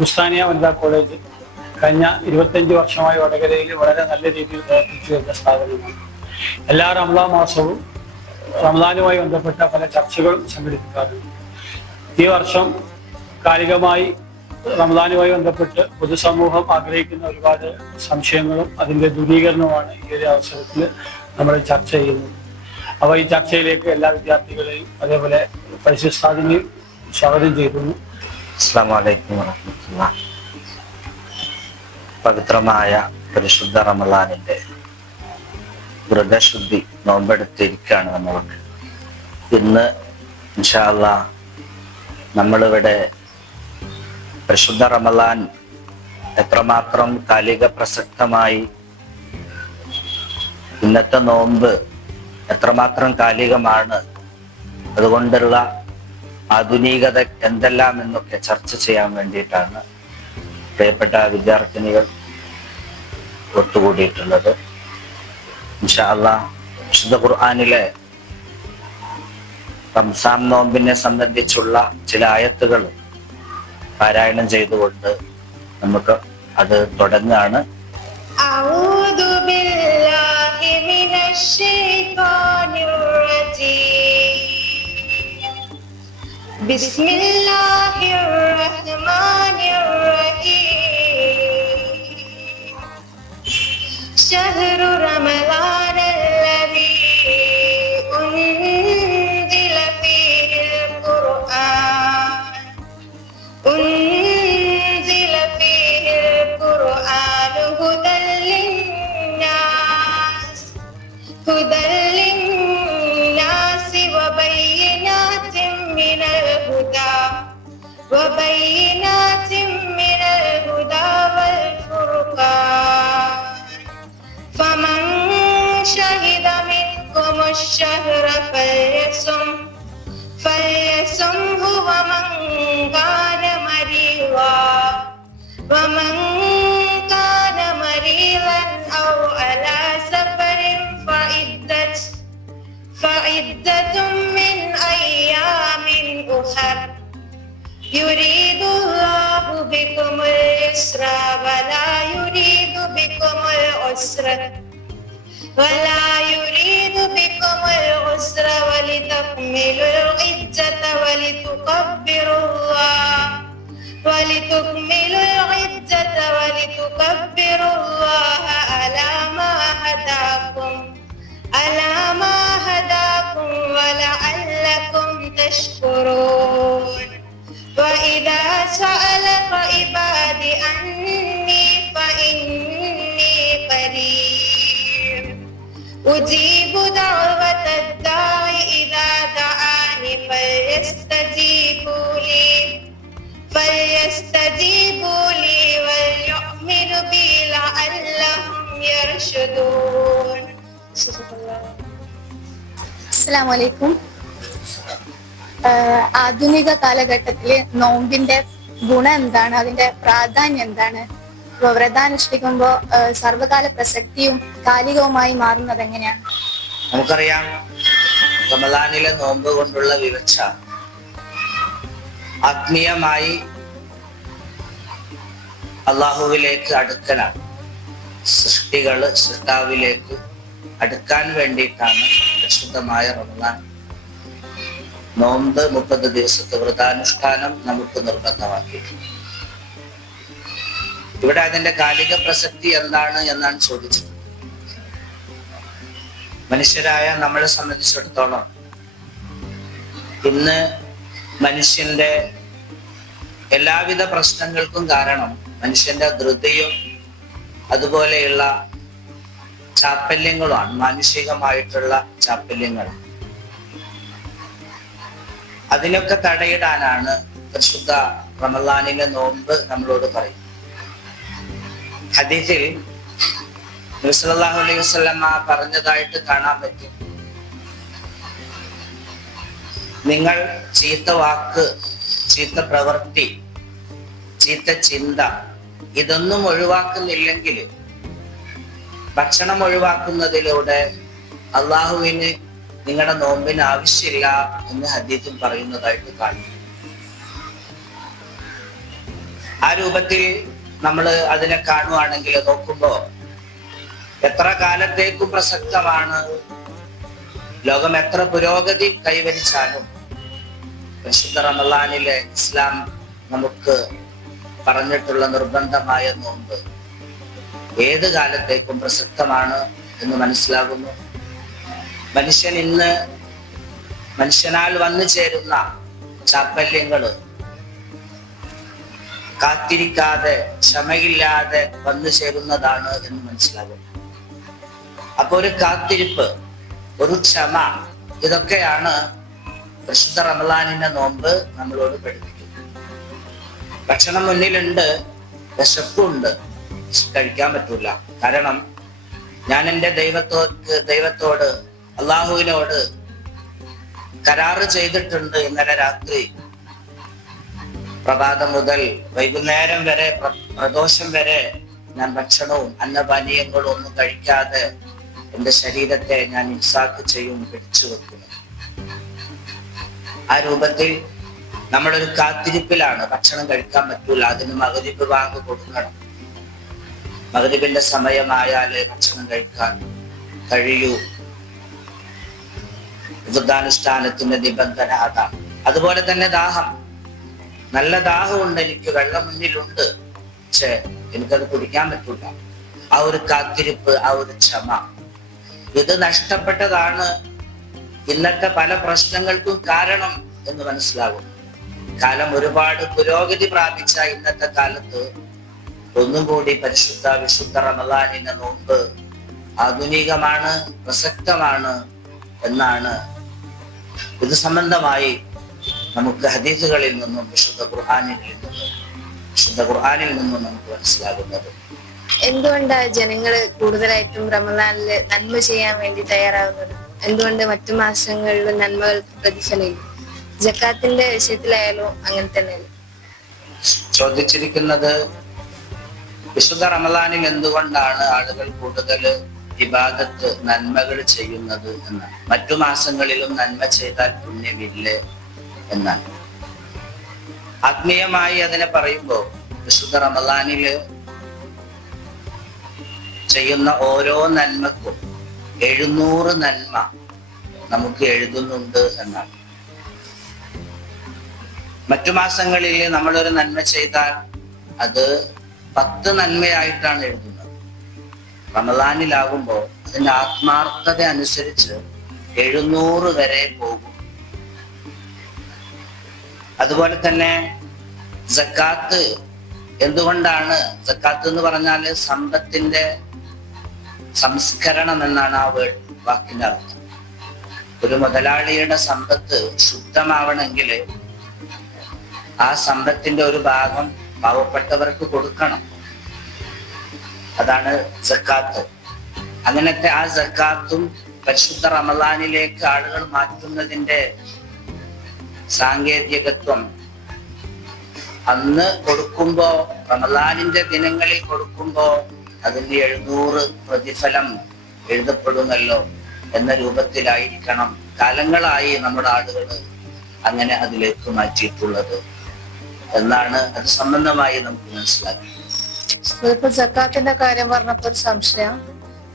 ബുസ്താനിയ വനിതാ കോളേജ് കഴിഞ്ഞ 25 വർഷമായി വടകരയിൽ വളരെ നല്ല രീതിയിൽ പ്രവർത്തിച്ചു വരുന്ന സ്ഥാപനമാണ്. എല്ലാ റമദാൻ മാസവും റമദാനുമായി ബന്ധപ്പെട്ട പല ചർച്ചകളും സംഘടിപ്പിക്കാറുണ്ട്. ഈ വർഷം കാലികമായി റമദാനുമായി ബന്ധപ്പെട്ട് പൊതുസമൂഹം ആഗ്രഹിക്കുന്ന ഒരുപാട് സംശയങ്ങളും അതിൻ്റെ ദൂരീകരണവുമാണ് ഈ ഒരു അവസരത്തിൽ നമ്മൾ ചർച്ച ചെയ്യുന്നത്. അപ്പോൾ ഈ ചർച്ചയിലേക്ക് എല്ലാ വിദ്യാർത്ഥികളെയും അതേപോലെ പരിശുദ്ധാദിനെയും സ്വാഗതം ചെയ്യുന്നു. അസ്സലാമു അലൈക്കും വറഹ്മത്തുള്ളാഹി. പവിത്രമായ പരിശുദ്ധ റമളാനിന്റെ വ്രതശുദ്ധി നോമ്പെടുത്തിരിക്കുകയാണ് നമ്മളൊക്കെ. ഇന്ന് ഇൻഷാ അല്ലാഹ് നമ്മളിവിടെ പരിശുദ്ധ റമളാൻ എത്രമാത്രം കാലിക പ്രസക്തമായി, ഇന്നത്തെ നോമ്പ് എത്രമാത്രം കാലികമാണ്, അതുകൊണ്ടുള്ള ആധുനികത എന്തെല്ലാം എന്നൊക്കെ ചർച്ച ചെയ്യാൻ വേണ്ടിയിട്ടാണ് പ്രിയപ്പെട്ട വിദ്യാർത്ഥിനികൾ ഒത്തുകൂടിയിട്ടുള്ളത്. ഇൻഷാ അല്ലാഹ് വിശുദ്ധ ഖുർആനിലെ റംസാൻ നോമ്പിനെ സംബന്ധിച്ചുള്ള ചില ആയത്തുകൾ പാരായണം ചെയ്തുകൊണ്ട് നമുക്ക് അത് തുടങ്ങാണ്. അഊദു ബില്ലാഹി മിനശ് ശൈത്വാനിർ റജീം. ബിസ്മില്ലാഹിർ റഹ്മാനിർ റഹീം. ശഹ്റു റമളാനല്ലദീ ഉൻസില ഫീഹിൽ ഖുർആൻ. أنزل فيه القرآن هدى للناس وبينات من الهدى والفرقان. فمن شهد منكم الشهر فليصمه ومن كان مريضا أو على سفر فعدة من أيام أخر. يريد الله بكم اليسر ولا يريد بكم العسر ولتكملوا العدة ولتكبروا الله على ما هداكم ولعلكم تشكرون. وإذا سألك عبادي عني فإني قريب أجيب دعوة الداع إذا دعاني فليستجيبوا لي وليؤمنوا بي لعلهم يرشدون. അസ്സലാമു അലൈക്കും. ആധുനിക കാലഘട്ടത്തില് നോമ്പിന്റെ ഗുണം എന്താണ്, അതിന്റെ പ്രാധാന്യം എന്താണ്, വ്രതാനുഷ്ഠിക്കുമ്പോൾ സർവകാല പ്രസക്തിയും കാലികവുമായി മാറുന്നത് എങ്ങനെയാണ്? നമുക്കറിയാം, റമളാനിലെ നോമ്പ് കൊണ്ടുള്ള വിവക്ഷ ആത്മീയമായി അള്ളാഹുവിലേക്ക് അടുക്കലാണ്. സൃഷ്ടാവിലേക്ക് അടുക്കാൻ വേണ്ടിയിട്ടാണ് പരിശുദ്ധമായ റമളാൻ നോമ്പ് 30 ദിവസത്തെ വ്രതാനുഷ്ഠാനം നമുക്ക് നിർബന്ധമാക്കിയിട്ടുണ്ട്. ഇവിടെ അതിന്റെ കാലിക പ്രസക്തി എന്താണ് എന്നാണ് ചോദിച്ചത്. മനുഷ്യരായ നമ്മളെ സംബന്ധിച്ചിടത്തോളം ഇന്ന് മനുഷ്യന്റെ എല്ലാവിധ പ്രശ്നങ്ങൾക്കും കാരണം മനുഷ്യന്റെ ധൃതിയും അതുപോലെയുള്ള ചാപ്പല്യങ്ങളുമാണ്, മാനുഷികമായിട്ടുള്ള ചാപ്പല്യങ്ങൾ. അതിനൊക്കെ തടയിടാനാണ് പരിശുദ്ധ റമളാനിലെ നോമ്പ് നമ്മളോട് പറയുന്നത്. ഹദീസിൽ നബി സല്ലല്ലാഹു അലൈഹി വസല്ലമ പറഞ്ഞതായിട്ട് കാണാൻ പറ്റും, നിങ്ങൾ ചീത്ത വാക്ക്, ചീത്ത പ്രവൃത്തി, ചീത്ത ചിന്ത ഇതൊന്നും ഒഴിവാക്കുന്നില്ലെങ്കിൽ ഭക്ഷണം ഒഴിവാക്കുന്നതിലൂടെ അള്ളാഹുവിന് നിങ്ങളുടെ നോമ്പിന് ആവശ്യമില്ല എന്ന് ഹദീസിൽ പറയുന്നതായിട്ട് കാണും. ആ രൂപത്തിൽ നമ്മൾ അതിനെ കാണുവാണെങ്കിൽ നോക്കുമ്പോൾ എത്ര കാലത്തേക്കും പ്രസക്തമാണ്. ലോകം എത്ര പുരോഗതി കൈവരിച്ചാലും പരിശുദ്ധ റമളാനിലെ ഇസ്ലാം നമുക്ക് പറഞ്ഞിട്ടുള്ള നിർബന്ധമായ നോമ്പ് ഏത് കാലത്തേക്കും പ്രസക്തമാണ് എന്ന് മനസ്സിലാകുന്നു. മനുഷ്യൻ ഇന്ന് മനുഷ്യനാൽ വന്നു ചേരുന്ന ചാപ്പല്യങ്ങള് കാത്തിരിക്കാതെ ക്ഷമയില്ലാതെ വന്നു ചേരുന്നതാണ് എന്ന് മനസ്സിലാകുന്നു. അപ്പൊ ഒരു കാത്തിരിപ്പ്, ഒരു ക്ഷമ, ഇതൊക്കെയാണ് പരിശുദ്ധ റമളാനിന്റെ നോമ്പ് നമ്മളോട് പഠിപ്പിക്കുന്നത്. ഭക്ഷണം മുന്നിലുണ്ട്, വിശപ്പുണ്ട്, കഴിക്കാൻ പറ്റൂല. കാരണം ഞാൻ എൻ്റെ ദൈവത്തോട് അള്ളാഹുവിനോട് കരാറ് ചെയ്തിട്ടുണ്ട്. ഇന്നലെ രാത്രി പ്രഭാതം മുതൽ വൈകുന്നേരം വരെ, പ്രദോഷം വരെ ഞാൻ ഭക്ഷണവും അന്നപാനീയങ്ങളും ഒന്നും കഴിക്കാതെ എൻ്റെ ശരീരത്തെ ഞാൻ ഇൻസാക്ക് ചെയ്യും, പിടിച്ചു വെക്കുന്നു. ആ രൂപത്തിൽ നമ്മളൊരു കാത്തിരിപ്പിലാണ്. ഭക്ഷണം കഴിക്കാൻ പറ്റൂല, അതിന് മഗ്‌രിബ് ബാങ്ക് കൊടുക്കണം. മഗ്‌രിബിന്റെ സമയമായാലേ ഭക്ഷണം കഴിക്കാൻ കഴിയൂ. വ്രതാനുഷ്ഠാനത്തിന്റെ നിബന്ധന അതാണ്. അതുപോലെ തന്നെ ദാഹം, നല്ല ദാഹമുണ്ട്, എനിക്ക് വെള്ളം മുന്നിലുണ്ട്, പക്ഷെ എനിക്കത് കുടിക്കാൻ പറ്റൂല. ആ ഒരു കാത്തിരിപ്പ്, ആ ഒരു ക്ഷമ, ഇത് നഷ്ടപ്പെട്ടതാണ് ഇന്നത്തെ പല പ്രശ്നങ്ങൾക്കും കാരണം എന്ന് മനസ്സിലാകും. കാലം ഒരുപാട് പുരോഗതി പ്രാപിച്ച ഇന്നത്തെ കാലത്ത് ഒന്നും കൂടി വിശുദ്ധ റമളാനിന്റെ നോമ്പ് ആധുനികമാണ്, പ്രസക്തമാണ് എന്നാണ് ഇത് സംബന്ധമായി നമുക്ക് ഹദീസുകളിൽ നിന്നും വിശുദ്ധ ഖുർആനിൽ നിന്നും നമുക്ക് മനസ്സിലാകുന്നത്. എന്തുകൊണ്ടാണ് ജനങ്ങൾ കൂടുതലായിട്ടും റമളാനില് നന്മ ചെയ്യാൻ വേണ്ടി തയ്യാറാവുന്നത്? എന്തുകൊണ്ട് മറ്റു മാസങ്ങളിലും നന്മകൾക്ക് പ്രതിഫലമില്ല? ജക്കാത്തിന്റെ വിഷയത്തിലായാലും അങ്ങനെ തന്നെയല്ലേ? ചോദിച്ചിരിക്കുന്നത് വിശുദ്ധ റമളാനിൽ എന്തുകൊണ്ടാണ് ആളുകൾ കൂടുതൽ ഇബാദത്ത്, നന്മകൾ ചെയ്യുന്നത് എന്നാണ്. മറ്റു മാസങ്ങളിലും നന്മ ചെയ്താൽ പുണ്യമില്ലേ എന്നാണ്. ആത്മീയമായി അതിനെ പറയുമ്പോൾ വിശുദ്ധ റമളാനില് ചെയ്യുന്ന ഓരോ നന്മക്കും 700 നന്മ നമുക്ക് എഴുതുന്നുണ്ട് എന്നാണ്. മറ്റു മാസങ്ങളിൽ നമ്മളൊരു നന്മ ചെയ്താൽ അത് 10 നന്മയായിട്ടാണ് എഴുതുന്നത്. റമളാനിലാകുമ്പോൾ അതിന്റെ ആത്മാർത്ഥത അനുസരിച്ച് 700 വരെ പോകും. അതുപോലെ തന്നെ സക്കാത്ത്, എന്തുകൊണ്ടാണ് സക്കാത്ത് എന്ന് പറഞ്ഞാൽ സമ്പത്തിന്റെ സംസ്കരണം എന്നാണ് ആ വാക്കിന്റെ അർത്ഥം. ഒരു മുതലാളിയുടെ സമ്പത്ത് ശുദ്ധമാവണമെങ്കിൽ ആ സമ്പത്തിന്റെ ഒരു ഭാഗം പാവപ്പെട്ടവർക്ക് കൊടുക്കണം. അതാണ് സക്കാത്ത്. അങ്ങനത്തെ ആ സക്കാത്തും പരിശുദ്ധ റമളാനിലേക്ക് ആളുകൾ മാറ്റുന്നതിന്റെ സാങ്കേതികത്വം അന്ന് കൊടുക്കുമ്പോ, റമളാനിന്റെ ദിനങ്ങളിൽ കൊടുക്കുമ്പോ അതിന് 700 പ്രതിഫലം എഴുതപ്പെടുമല്ലോ എന്ന രൂപത്തിലായിരിക്കണം കാലങ്ങളായി നമ്മുടെ ആളുകൾ അങ്ങനെ അതിലേക്ക് മാറ്റിയിട്ടുള്ളത് എന്നാണ് അത് സംബന്ധമായി നമുക്ക് മനസ്സിലാക്കി. ഇപ്പൊ സക്കാത്തിന്റെ കാര്യം പറഞ്ഞപ്പോ ഒരു സംശയം.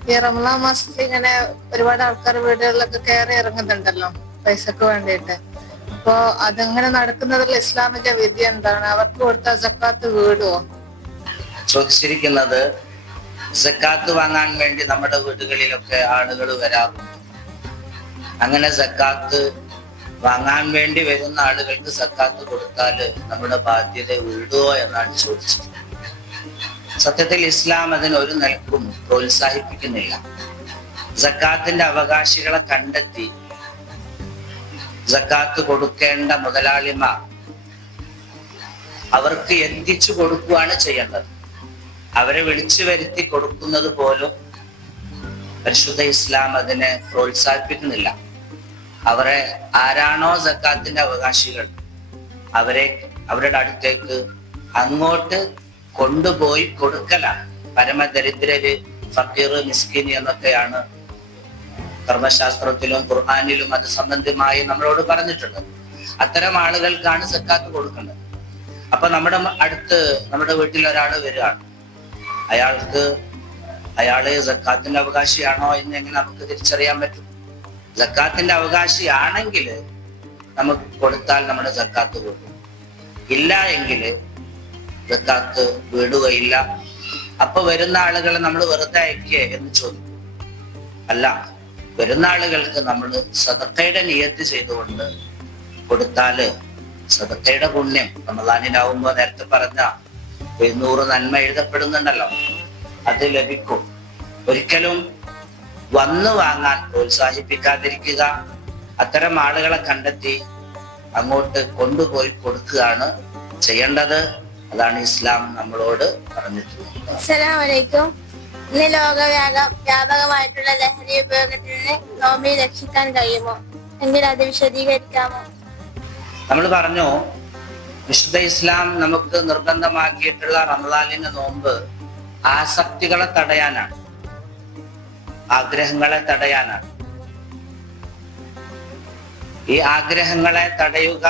ഈ റമളാൻ മാസത്തിൽ ഇങ്ങനെ ഒരുപാട് ആൾക്കാർ വീടുകളിലൊക്കെ കയറി ഇറങ്ങുന്നുണ്ടല്ലോ പൈസക്ക് വേണ്ടിയിട്ട്. അപ്പൊ അതങ്ങനെ നടക്കുന്നതിൽ ഇസ്ലാമിക വിധി എന്താണ്? അവർക്ക് കൊടുത്ത സക്കാത്ത് വീടുവോ? ചോദിച്ചിരിക്കുന്നത് സക്കാത്ത് വാങ്ങാൻ വേണ്ടി നമ്മുടെ വീടുകളിലൊക്കെ ആളുകൾ വരാറുണ്ട്. അങ്ങനെ സക്കാത്ത് വാങ്ങാൻ വേണ്ടി വരുന്ന ആളുകൾക്ക് സക്കാത്ത് കൊടുത്താൽ നമ്മുടെ ബാധ്യത വീടുവോ എന്നാണ് ചോദിച്ചത്. സത്യത്തിൽ ഇസ്ലാം അതിന് ഒരു നിലക്കും പ്രോത്സാഹിപ്പിക്കുന്നില്ല. സക്കാത്തിന്റെ അവകാശികളെ കണ്ടെത്തി സക്കാത്ത് കൊടുക്കേണ്ട മുതലാളിമാർ അവർക്ക് എത്തിച്ചു കൊടുക്കുകയാണ് ചെയ്യേണ്ടത്. അവരെ വിളിച്ചു വരുത്തി കൊടുക്കുന്നത് പോലും പരിശുദ്ധ ഇസ്ലാം അതിനെ പ്രോത്സാഹിപ്പിക്കുന്നില്ല. അവരെ ആരാണോ സക്കാത്തിന്റെ അവകാശികൾ അവരുടെ അടുത്തേക്ക് അങ്ങോട്ട് കൊണ്ടുപോയി കൊടുക്കലാണ്. പരമദരിദ്രര്, ഫക്കീർ, മിസ്കിൻ എന്നൊക്കെയാണ് കർമ്മശാസ്ത്രത്തിലും ഖുർആനിലും അത് സംബന്ധമായി നമ്മളോട് പറഞ്ഞിട്ടുള്ളത്. അത്തരം ആളുകൾക്കാണ് സക്കാത്ത് കൊടുക്കേണ്ടത്. അപ്പൊ അടുത്ത് നമ്മുടെ വീട്ടിൽ ഒരാൾ വരികയാണ്. അയാള് സക്കാത്തിന്റെ അവകാശിയാണോ എന്ന് എങ്ങനെ നമുക്ക് തിരിച്ചറിയാൻ പറ്റും? സക്കാത്തിന്റെ അവകാശിയാണെങ്കിൽ നമുക്ക് കൊടുത്താൽ നമ്മുടെ സക്കാത്ത് വീടും, ഇല്ല എങ്കിൽ സക്കാത്ത് വീടുകയില്ല. അപ്പൊ വരുന്ന ആളുകളെ നമ്മൾ വെറുതെ അയക്കേ എന്ന് ചോദിക്കും. അല്ല, വരുന്ന ആളുകൾക്ക് നമ്മൾ സദഖയുടെ നിയത്ത് ചെയ്തുകൊണ്ട് കൊടുത്താല് സദഖയുടെ പുണ്യം റമദാനിലാവുമ്പോ നേരത്തെ പറഞ്ഞ 200 നന്മ എഴുതപ്പെടുന്നുണ്ടല്ലോ, അത് ലഭിക്കും. ഒരിക്കലും വന്നു വാങ്ങാൻ പ്രോത്സാഹിപ്പിക്കാതിരിക്കുക. അത്തരം ആളുകളെ കണ്ടെത്തി അങ്ങോട്ട് കൊണ്ടുപോയി കൊടുക്കുകയാണ് ചെയ്യേണ്ടത്. അതാണ് ഇസ്ലാം നമ്മളോട് പറഞ്ഞിട്ടുള്ളത്. അസ്സലാമു അലൈക്കും. ഇന്ന് വ്യാപകമായിട്ടുള്ള ലഹരി ഉപയോഗത്തിൽ നിന്ന് നോമ്പിനെ രക്ഷിക്കാൻ കഴിയുമോ എങ്കിൽ അത് വിശദീകരിക്കാമോ? നമ്മൾ പറഞ്ഞു, വിശുദ്ധ ഇസ്ലാം നമുക്ക് നിർബന്ധമാക്കിയിട്ടുള്ള റമദാനിന്റെ നോമ്പ് ആസക്തികളെ തടയാനാണ്, ആഗ്രഹങ്ങളെ തടയാനാണ്. ഈ ആഗ്രഹങ്ങളെ തടയുക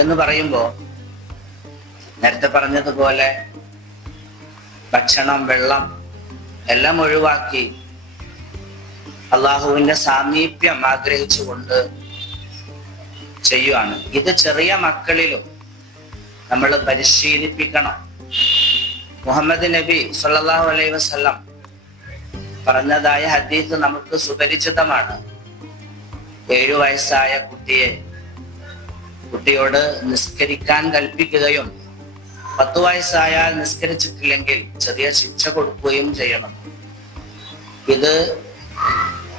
എന്ന് പറയുമ്പോൾ നേരത്തെ പറഞ്ഞതുപോലെ ഭക്ഷണം, വെള്ളം എല്ലാം ഒഴിവാക്കി അള്ളാഹുവിന്റെ സാമീപ്യം ആഗ്രഹിച്ചുകൊണ്ട് ചെയ്യുകയാണ്. ഇത് ചെറിയ മക്കളിലും നമ്മൾ പരിശീലിപ്പിക്കണം. മുഹമ്മദ് നബി സല്ലല്ലാഹു അലൈഹി വസല്ലം പറഞ്ഞതായ ഹദീസ് നമുക്ക് സുപരിചിതമാണ്. 7 വയസ്സായ കുട്ടിയോട് നിസ്കരിക്കാൻ കൽപ്പിക്കുകയും 10 വയസ്സായാൽ നിസ്കരിച്ചിട്ടില്ലെങ്കിൽ ചെറിയ ശിക്ഷ കൊടുക്കുകയും ചെയ്യണം. ഇത്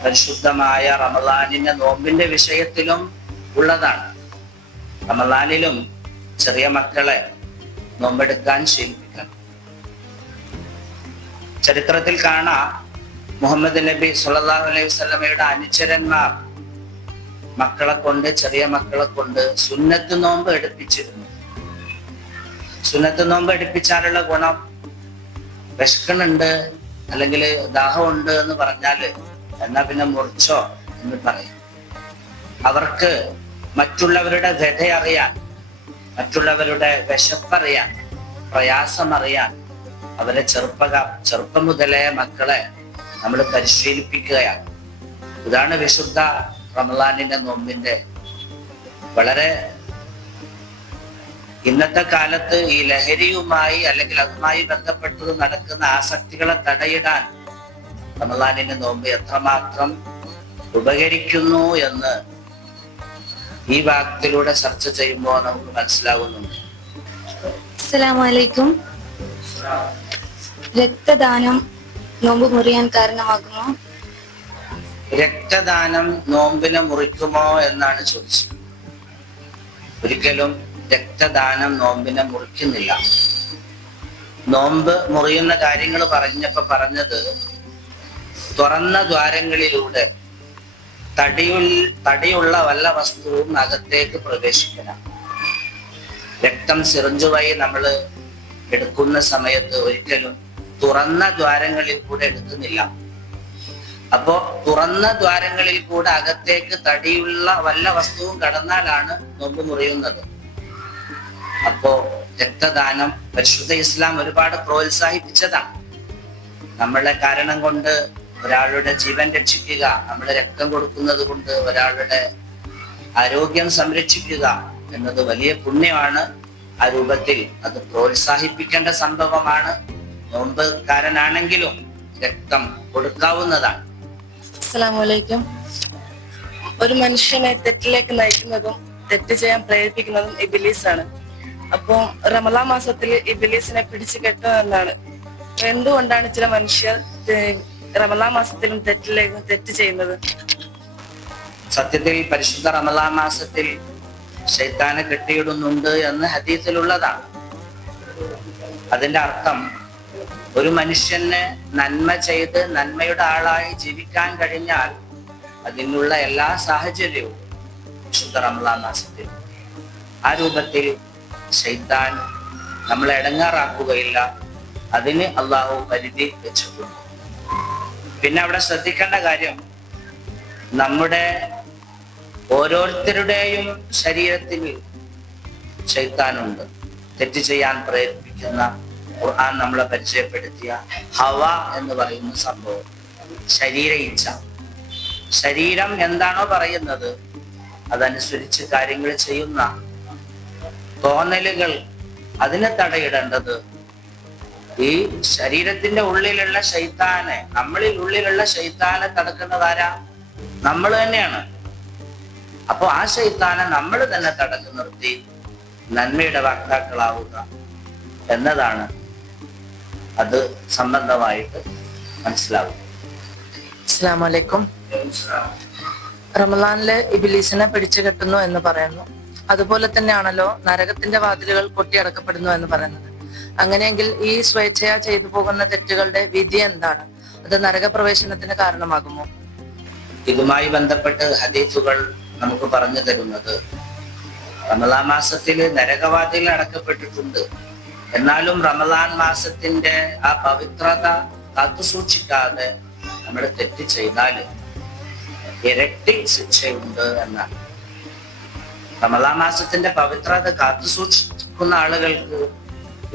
പരിശുദ്ധമായ റമദാനിന്റെ നോമ്പിന്റെ വിഷയത്തിലും ഉള്ളതാണ്. റമദാനിലും ചെറിയ മക്കളെ നോമ്പെടുക്കാൻ ശീലിപ്പിക്കണം. ചരിത്രത്തിൽ കാണാം, മുഹമ്മദ് നബി സല്ലല്ലാഹു അലൈഹി വസല്ലമയുടെ അനുചരന്മാർ ചെറിയ മക്കളെ കൊണ്ട് സുന്നത്ത് നോമ്പ് എടുപ്പിച്ചിരുന്നു. സുന്നത്ത് നോമ്പ് എടുപ്പിച്ചാലുള്ള ഗുണം, വിശക്കണുണ്ട് അല്ലെങ്കിൽ ദാഹമുണ്ട് എന്ന് പറഞ്ഞാല് എന്നാ പിന്നെ മുറിച്ചോ എന്ന് പറയും. അവർക്ക് മറ്റുള്ളവരുടെ വ്യഥ അറിയാൻ, മറ്റുള്ളവരുടെ വിശപ്പറിയാൻ, പ്രയാസമറിയാൻ അവരെ ചെറുപ്പം മുതലേ മക്കളെ നമ്മൾ പരിശീലിപ്പിക്കുകയാണ്. ഇതാണ് വിശുദ്ധ റമദാനിന്റെ നോമ്പിന്റെ വളരെ ഇന്നത്തെ കാലത്ത് ഈ ലഹരിയുമായി അല്ലെങ്കിൽ അതുമായി ബന്ധപ്പെട്ടത് നടക്കുന്ന ആസക്തികളെ തടയിടാൻ റമദാനിന്റെ നോമ്പ് എത്രമാത്രം ഉപകരിക്കുന്നു എന്ന് ഈ ഭാഗത്തിലൂടെ ചർച്ച ചെയ്യുമ്പോൾ നമുക്ക് മനസ്സിലാകുന്നുണ്ട്. അസ്സലാമു അലൈക്കും. രക്തദാനം നോമ്പ് മുറിയാൻ കാരണമാകുമോ? രക്തദാനം നോമ്പിനെ മുറിക്കുമോ എന്നാണ് ചോദിച്ചത്. ഒരിക്കലും രക്തദാനം നോമ്പിനെ മുറിക്കുന്നില്ല. നോമ്പ് മുറിയുന്ന കാര്യങ്ങൾ പറഞ്ഞത് തുറന്ന ദ്വാരങ്ങളിലൂടെ തടിയുള്ള വല്ല വസ്തുവും അകത്തേക്ക് പ്രവേശിക്കണം. രക്തം സിറിഞ്ച് വഴി നമ്മൾ എടുക്കുന്ന സമയത്ത് ഒരിക്കലും തുറന്ന ദ്വാരങ്ങളിൽ കൂടെ എടുക്കുന്നില്ല. അപ്പോ തുറന്ന ദ്വാരങ്ങളിൽ കൂടെ അകത്തേക്ക് തടിയുള്ള വല്ല വസ്തുവും കടന്നാലാണ് നോമ്പ് മുറിയുന്നത്. അപ്പോ രക്തദാനം പരിശുദ്ധ ഇസ്ലാം ഒരുപാട് പ്രോത്സാഹിപ്പിച്ചതാണ്. നമ്മളെ കാരണം കൊണ്ട് ഒരാളുടെ ജീവൻ രക്ഷിക്കുക, നമ്മൾ രക്തം കൊടുക്കുന്നത് കൊണ്ട് ഒരാളുടെ ആരോഗ്യം സംരക്ഷിക്കുക എന്നത് വലിയ പുണ്യമാണ്. ആ രൂപത്തിൽ അത് പ്രോത്സാഹിപ്പിക്കേണ്ട സംഭവമാണ്. നോമ്പുകാരനാണെങ്കിലും രക്തം കൊടുക്കാവുന്നതാണ്. അസ്സലാമു അലൈക്കും. ഒരു മനുഷ്യനെ തെറ്റിലേക്ക് നയിക്കുന്നതും തെറ്റ് ചെയ്യാൻ പ്രേരിപ്പിക്കുന്നതും ഇബ്ലീസാണ്. അപ്പോൾ റമളാൻ മാസത്തിൽ ഇബ്ലീസിനെ പിടിച്ചു കെട്ടുമെന്നാണ്. എന്തുകൊണ്ടാണ് ചില മനുഷ്യർ റമളാൻ മാസത്തിലും തെറ്റ് ചെയ്യുന്നത്? സത്യത്തിൽ പരിശുദ്ധ റമളാൻ മാസത്തിൽ ശൈത്താനെ കെട്ടിയിടുന്നുണ്ട് എന്ന് ഹദീസിലുള്ളതാണ്. അതിന്റെ അർത്ഥം ഒരു മനുഷ്യന് നന്മ ചെയ്ത് നന്മയുടെ ആളായി ജീവിക്കാൻ കഴിഞ്ഞാൽ അതിനുള്ള എല്ലാ സാഹചര്യവും വിശുദ്ധ റമളാൻ മാസത്തിൽ. ആ രൂപത്തിൽ ശൈത്താൻ നമ്മളെ ഇടങ്ങാറാക്കുകയില്ല. അതിന് അള്ളാഹു പരിധി വെച്ചിട്ടുണ്ട്. പിന്നെ അവിടെ ശ്രദ്ധിക്കേണ്ട കാര്യം, നമ്മുടെ ഓരോരുത്തരുടെയും ശരീരത്തിൽ ശൈത്താനുണ്ട്. തെറ്റ് ചെയ്യാൻ പ്രേരിപ്പിക്കുന്ന ഖുർആൻ നമ്മളെ പരിചയപ്പെടുത്തിയ ഹവ എന്ന് പറയുന്ന സംഭവം, ശരീര ഇച്ഛ. ശരീരം എന്താണോ പറയുന്നത് അതനുസരിച്ച് കാര്യങ്ങൾ ചെയ്യുന്ന തോന്നലുകൾ, അതിനെ തടയിടേണ്ടത് ഈ ശരീരത്തിന്റെ ഉള്ളിലുള്ള ശൈത്താനെ, നമ്മളിൽ ഉള്ളിലുള്ള ശൈത്താനെ തടക്കുന്നതാരാ? നമ്മൾ തന്നെയാണ്. അപ്പൊ ആ ശൈത്താനെ നമ്മൾ തന്നെ തടഞ്ഞു നിർത്തി നന്മയുടെ വക്താക്കളാവുക എന്നതാണ് അത് സംബന്ധമായിട്ട് മനസ്സിലാവുക. അസ്സലാമു അലൈക്കും. റമളാനിലെ ഇബ്ലീസിനെ പിടിച്ചു കെട്ടുന്നു എന്ന് പറയുന്നു. അതുപോലെ തന്നെയാണല്ലോ നരകത്തിന്റെ വാതിലുകൾ കൊട്ടിയടക്കപ്പെടുന്നു എന്ന് പറയുന്നത്. അങ്ങനെയെങ്കിൽ ഈ സ്വേച്ഛയാ ചെയ്തു പോകുന്ന തെറ്റുകളുടെ വിധി എന്താണ്? അത് നരകപ്രവേശനത്തിന് കാരണമാകുമോ? ഇതുമായി ബന്ധപ്പെട്ട് ഹദീസുകൾ നമുക്ക് പറഞ്ഞു തരുന്നത്, റമളാൻ മാസത്തിൽ നരകവാതിൽ അടക്കപ്പെട്ടിട്ടുണ്ട്. എന്നാലും റമളാൻ മാസത്തിന്റെ ആ പവിത്രത കാത്തു സൂക്ഷിക്കാതെ നമ്മൾ തെറ്റ് ചെയ്താൽ ഇരട്ടി ശിക്ഷയുണ്ട് എന്നാണ്. റമളാൻ മാസത്തിന്റെ പവിത്രത കാത്തു സൂക്ഷിക്കുന്ന ആളുകൾക്ക്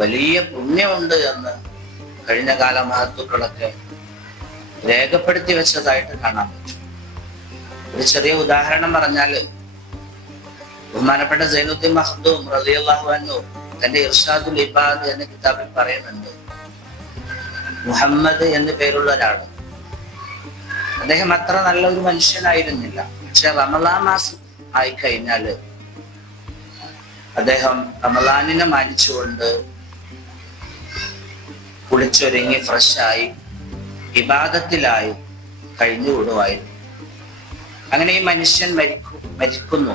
വലിയ പുണ്യമുണ്ട് എന്ന് കഴിഞ്ഞ കാല മഹത്തുക്കളൊക്കെ രേഖപ്പെടുത്തി വെച്ചതായിട്ട് കാണാൻ പറ്റും. ഒരു ചെറിയ ഉദാഹരണം പറഞ്ഞാല്, ബഹുമാനപ്പെട്ട സൈനുദ്ദീൻ മഖ്ദൂം റളിയല്ലാഹു അൻഹു തന്റെ ഇർഷാദുൽ ഇബാദ് എന്ന കിതാബിൽ പറയുന്നുണ്ട്, മുഹമ്മദ് എന്ന് പേരുള്ള ഒരാള്, അദ്ദേഹം അത്ര നല്ലൊരു മനുഷ്യനായിരുന്നില്ല. പക്ഷെ റമളാൻ മാസം ആയിക്കഴിഞ്ഞാല് അദ്ദേഹം റമളാനിനെ മാനിച്ചുകൊണ്ട് കുളിച്ചൊരുങ്ങി ഫ്രഷായി ഇബാദത്തിലായി കഴിഞ്ഞുകൂടുമായിരുന്നു. അങ്ങനെ ഈ മനുഷ്യൻ മരിക്കുന്നു.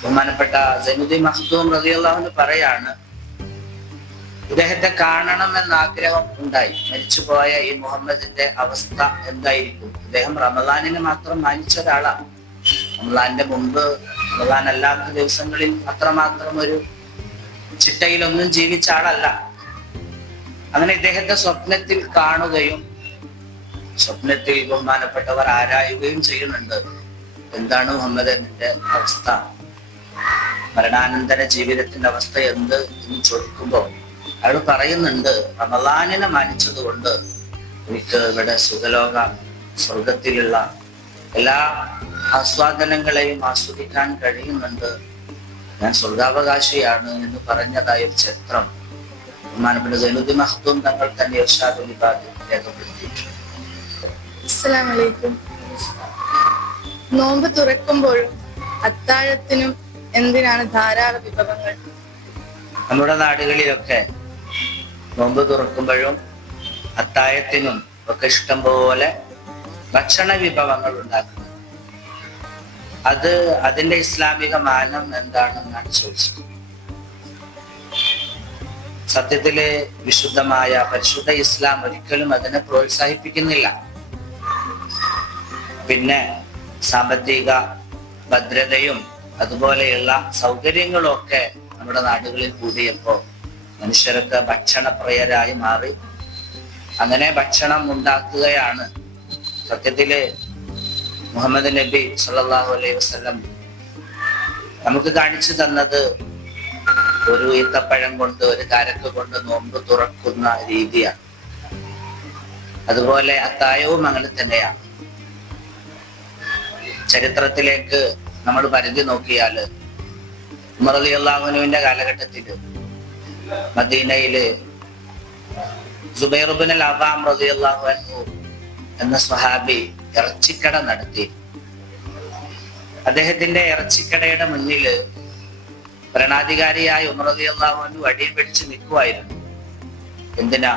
ബഹുമാനപ്പെട്ട സൈനുദ്ദീൻ മഖ്ദൂം റളിയല്ലാഹു അൻഹു പറയാണ്, ഇദ്ദേഹത്തെ കാണണമെന്ന് ആഗ്രഹം ഉണ്ടായി. മരിച്ചുപോയ ഈ മുഹമ്മദിന്റെ അവസ്ഥ എന്തായിരിക്കും? ഇദ്ദേഹം റമളാനിനെ മാത്രം മാനിച്ച ഒരാളാണ്. റമളാന്റെ മുമ്പ്, റമളാൻ അല്ലാത്ത ദിവസങ്ങളിൽ അത്രമാത്രം ഒരു ചിട്ടയിലൊന്നും ജീവിച്ച ആളല്ല. അങ്ങനെ ഇദ്ദേഹത്തെ സ്വപ്നത്തിൽ കാണുകയും സ്വപ്നത്തിൽ ബഹുമാനപ്പെട്ടവർ ആരായുകയും ചെയ്യുന്നുണ്ട്, എന്താണ് മുഹമ്മദിന്റെ അവസ്ഥ, മരണാനന്തര ജീവിതത്തിന്റെ അവസ്ഥ എന്ത് എന്ന് ചോദിക്കുമ്പോൾ അയാൾ പറയുന്നുണ്ട്, റമളാനിനെ മാനിച്ചത് കൊണ്ട് എനിക്ക് ഇവിടെ സുഖലോക സ്വർഗത്തിലുള്ള എല്ലാ ആസ്വാദനങ്ങളെയും ആസ്വദിക്കാൻ കഴിയുന്നുണ്ട്, ഞാൻ സ്വർഗാവകാശിയാണ് എന്ന് പറഞ്ഞതായ ഒരു ചരിത്രം ബഹുമാനപ്പെട്ട സൈനുദ്ദീൻ മഖ്ദൂം തങ്ങൾ തന്നെ ഇർഷാദുൽ ഇബാദ് രേഖപ്പെടുത്തിയിട്ടുണ്ട്. അസ്സലാമു അലൈക്കും. നോമ്പ് തുറക്കുമ്പോഴും അത്താഴത്തിനും എന്തിനാണ് ധാരാളം വിഭവങ്ങൾ? നമ്മുടെ നാടുകളിലൊക്കെ നോമ്പ് തുറക്കുമ്പോഴും അത്താഴത്തിനും ഒക്കെ ഇഷ്ടം പോലെ ഭക്ഷണ വിഭവങ്ങൾ ഉണ്ടാക്കുന്നു. അതിന്റെ ഇസ്ലാമിക മാനം എന്താണെന്നാണ് ചോദിച്ചത്. സത്യത്തില് വിശുദ്ധമായ പരിശുദ്ധ ഇസ്ലാം ഒരിക്കലും അതിനെ പ്രോത്സാഹിപ്പിക്കുന്നില്ല. പിന്നെ സാമ്പത്തിക ഭദ്രതയും അതുപോലെയുള്ള സൗകര്യങ്ങളും ഒക്കെ നമ്മുടെ നാടുകളിൽ കൂടിയപ്പോൾ മനുഷ്യരൊക്കെ ഭക്ഷണപ്രിയരായി മാറി. അങ്ങനെ ഭക്ഷണം ഉണ്ടാക്കുകയാണ്. സത്യത്തില് മുഹമ്മദ് നബി സല്ലല്ലാഹു അലൈഹി വസല്ലം നമുക്ക് കാണിച്ചു തന്നത് ഒരു ഈത്തപ്പഴം കൊണ്ട്, ഒരു കാരക്ക കൊണ്ട് നോമ്പ് തുറക്കുന്ന രീതിയാണ്. അതുപോലെ അത്തായവും അങ്ങനെ തന്നെയാണ്. ചരിത്രത്തിലേക്ക് നമ്മൾ പരിധി നോക്കിയാല് ഉമർ റളിയല്ലാഹു അൻഹുവിന്റെ കാലഘട്ടത്തില് മദീനയില് സുബൈർ ഇബ്നുൽ അവ്വാം റളിയല്ലാഹു അൻഹു എന്ന സ്വഹാബി ഇറച്ചിക്കട നടത്തി. അദ്ദേഹത്തിന്റെ ഇറച്ചിക്കടയുടെ മുന്നില് ഭരണാധികാരിയായ ഉമർ റളിയല്ലാഹു അൻഹു അടിയും പിടിച്ച് നിൽക്കുമായിരുന്നു. എന്തിനാ?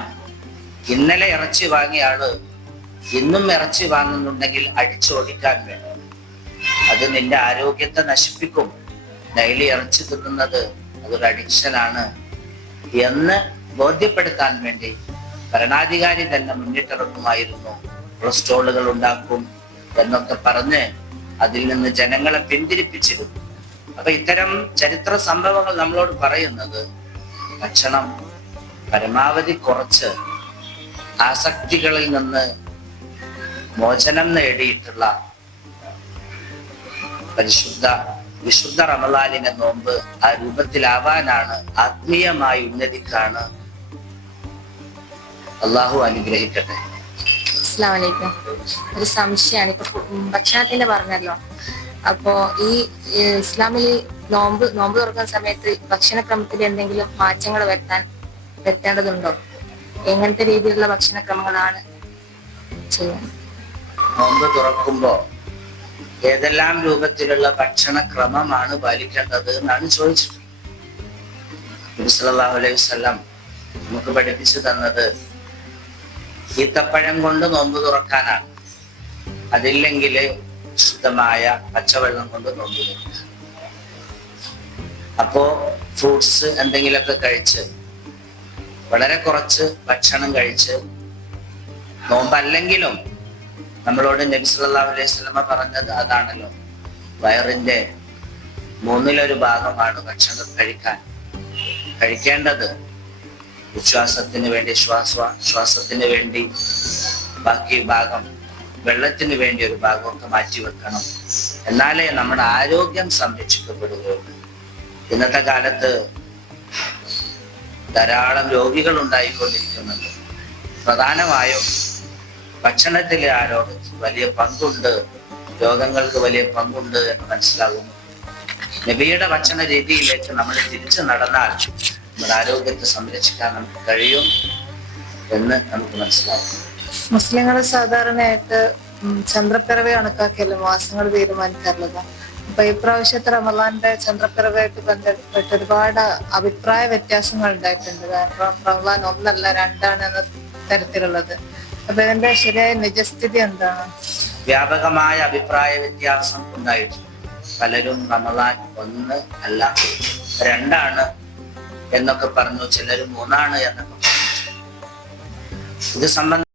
ഇന്നലെ ഇറച്ചി വാങ്ങിയ ആള് ഇന്നും ഇറച്ചി വാങ്ങുന്നുണ്ടെങ്കിൽ അടിച്ചോടിക്കാൻ വേണം. അത് നിന്റെ ആരോഗ്യത്തെ നശിപ്പിക്കും. ഡെയിലി ഇറച്ചി തിന്നുന്നത് അതൊരു അഡിക്ഷനാണ് എന്ന് ബോധ്യപ്പെടുത്താൻ വേണ്ടി ഭരണാധികാരി തന്നെ മുന്നിട്ടിറങ്ങുമായിരുന്നു. കൊളസ്ട്രോളുകൾ ഉണ്ടാക്കും എന്നൊക്കെ പറഞ്ഞ് അതിൽ നിന്ന് ജനങ്ങളെ പിന്തിരിപ്പിച്ചിരുന്നു. അപ്പൊ ഇത്തരം ചരിത്ര സംഭവങ്ങൾ നമ്മളോട് പറയുന്നത് ഭക്ഷണം പരമാവധി കുറച്ച് ആസക്തികളിൽ നിന്ന് മോചനം നേടിയിട്ടുള്ള പരിശുദ്ധ വിശുദ്ധ റമദാനിന്റെ നോമ്പ് ആ രൂപത്തിലാവാനാണ്, ആത്മീയമായ ഉന്നതിക്കാണ്. അള്ളാഹു അനുഗ്രഹിക്കട്ടെ. അസ്സലാമു അലൈക്കും. ഒരു സംശയമാണ്. ഇപ്പൊ ഭക്ഷണത്തിന്റെ പറഞ്ഞല്ലോ, അപ്പോ ഈ ഇസ്ലാമിൽ നോമ്പ് തുറക്കുന്ന സമയത്ത് ഭക്ഷണക്രമത്തിൽ എന്തെങ്കിലും മാറ്റങ്ങൾ വരുത്തേണ്ടതുണ്ടോ? എങ്ങനത്തെ രീതിയിലുള്ള ഭക്ഷണക്രമങ്ങളാണ് ചെയ്യുന്നത്? നോമ്പ് തുറക്കുമ്പോ ഏതെല്ലാം രൂപത്തിലുള്ള ഭക്ഷണക്രമമാണ് പാലിക്കേണ്ടത് എന്നാണ് ചോദിച്ചിട്ടുള്ളത്. നബി സല്ലല്ലാഹു അലൈഹി വസല്ലം നമുക്ക് പഠിപ്പിച്ചു തന്നത് ഈത്തപ്പഴം കൊണ്ട് നോമ്പ് തുറക്കാനാണ്. അതില്ലെങ്കിൽ ശുദ്ധമായ പച്ചവെള്ളം കൊണ്ട് നോമ്പ് തുറക്കുക. അപ്പോ ഫ്രൂട്ട്സ് എന്തെങ്കിലുമൊക്കെ കഴിച്ച്, വളരെ കുറച്ച് ഭക്ഷണം കഴിച്ച്, നോമ്പല്ലെങ്കിലും നമ്മളോട് നബി സല്ലല്ലാഹു അലൈഹി വസല്ലമ പറഞ്ഞത് അതാണല്ലോ, വയറിന്റെ 1/3 ഭാഗമാണ് ഭക്ഷണം കഴിക്കേണ്ടത്. ഉച്ഛ്വാസത്തിന് വേണ്ടി ശ്വാസത്തിന് വേണ്ടി ബാക്കി ഭാഗം, വെള്ളത്തിന് വേണ്ടി ഒരു ഭാഗമൊക്കെ മാറ്റി വെക്കണം. എന്നാലേ നമ്മുടെ ആരോഗ്യം സംരക്ഷിക്കപ്പെടുകയുള്ളൂ. ഇന്നത്തെ കാലത്ത് ധാരാളം രോഗികൾ ഉണ്ടായിക്കൊണ്ടിരിക്കുന്നുണ്ട്. പ്രധാനമായും ഭക്ഷണത്തിലെ ആരോഗ്യത്തിന് വലിയ പങ്കുണ്ട്, രോഗങ്ങൾക്ക് വലിയ പങ്കുണ്ട് എന്ന് മനസ്സിലാകുന്നു. നബിയുടെ ഭക്ഷണ രീതിയിലേക്ക് നമ്മൾ തിരിച്ചു നടന്നാൽ നമ്മുടെ ആരോഗ്യത്തെ സംരക്ഷിക്കാൻ നമുക്ക് കഴിയും എന്ന് നമുക്ക് മനസ്സിലാവും. മുസ്ലിങ്ങൾ സാധാരണയായിട്ട് ചന്ദ്രപ്പിറവി കണക്കാക്കിയല്ലോ മാസങ്ങൾ തീരുമാനിക്കാറുള്ളത്. അപ്പൊ ഇപ്രാവശ്യത്തെ റമദാന്റെ ചന്ദ്രപ്പിറവിയായിട്ട് ബന്ധപ്പെട്ട് ഒരുപാട് അഭിപ്രായ വ്യത്യാസങ്ങൾ ഉണ്ടായിട്ടുണ്ട്. കാരണം റമദാൻ 1 അല്ല 2 എന്ന തരത്തിലുള്ളത്. അപ്പൊ ഇതിന്റെ ശരിയായ നിജസ്ഥിതി എന്താണ്? വ്യാപകമായ അഭിപ്രായ വ്യത്യാസം ഉണ്ടായിട്ടുണ്ട്. പലരും റമദാൻ 1 അല്ല 2 എന്നൊക്കെ പറഞ്ഞു, ചിലർ 3 എന്നൊക്കെ പറഞ്ഞു. ഇത് സംബന്ധിച്ച്